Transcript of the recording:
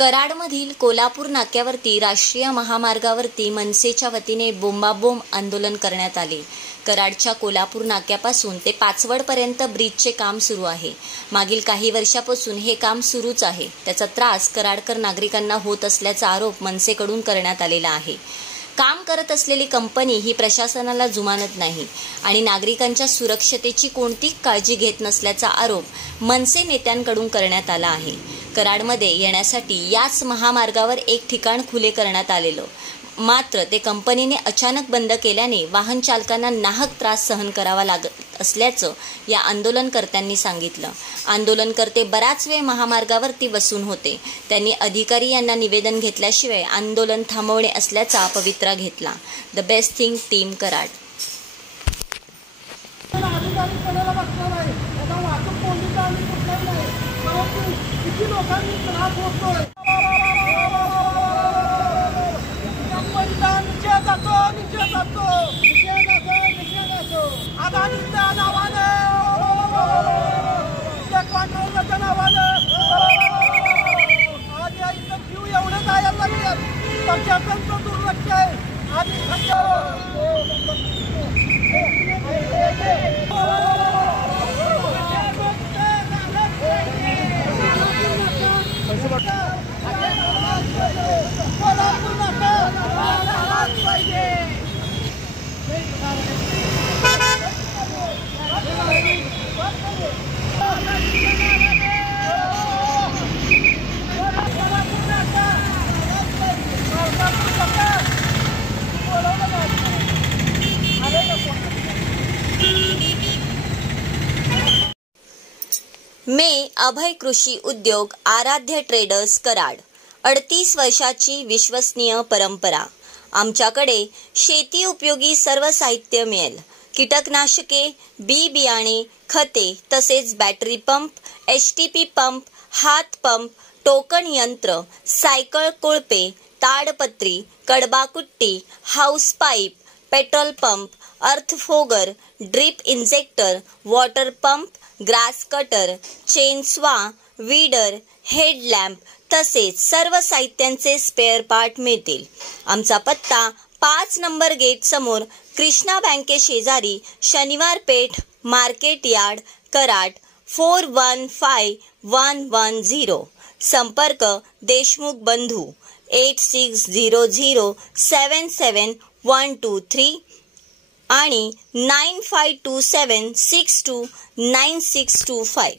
कराडमधील कोल्हापूर नाक्यावरती राष्ट्रीय महामार्गावरती मनसेच्या वतीने बोंबाबोंब आंदोलन करण्यात आले। कराडच्या कोल्हापूर नाक्यापासून ते पाचवडपर्यंत ब्रिजचे काम सुरू आहे। मागील काही वर्षापासून हे काम सुरूच आहे। त्याचा त्रास कराडकर नागरिकांना होत असल्याचा आरोप मनसेकडून करण्यात आलेला आहे। काम करत असलेली कंपनी ही प्रशासनाला जुमानत नाही आणि नागरिकांच्या सुरक्षतेची कोणतीही काळजी घेत नसल्याचा आरोप मनसे नेत्यांकडून करण्यात आला आहे। कराडमध्ये येण्यासाठी याच महामार्गावर एक ठिकाण खुले करण्यात आलेलं, मात्र ते कंपनीने अचानक बंद केल्याने वाहन चालकांना नाहक त्रास सहन करावा लागत असल्याचं या आंदोलनकर्त्यांनी सांगितलं। आंदोलनकर्ते बराच वेळ महामार्गावरती बसून होते। त्यांनी अधिकारी यांना निवेदन घेतल्याशिवाय आंदोलन थांबवणे असल्याचा पवित्रा घेतला। The best thing team Karad. मे अभय कृषी उद्योग आराध्य ट्रेडर्स कराड। 38 वर्षाची विश्वसनीय परंपरा। आमच्याकडे शेती उपयोगी सर्व साहित्य मिळेल। कीटकनाशके, बी बियाणे, खते तसेच बॅटरी पंप, एचटीपी पंप, हात पंप, टोकन यंत्र, सायकल कोळपे, ताडपत्री, कडबाकुट्टी, hose pipe, petrol pump, earth auger, drip injector, water pump, grass cutter, chainsaw, weeder, headlamp तसेच सर्व साहित्यांचे स्पेअर पार्ट मिळतील। आमचा पत्ता 5 नंबर गेट समोर, कृष्णा बँके शेजारी, शनिवार पेठ, मार्केट यार्ड, कराड 415110। संपर्क देशमुख बंधू 8600771123 आणि 9527629625।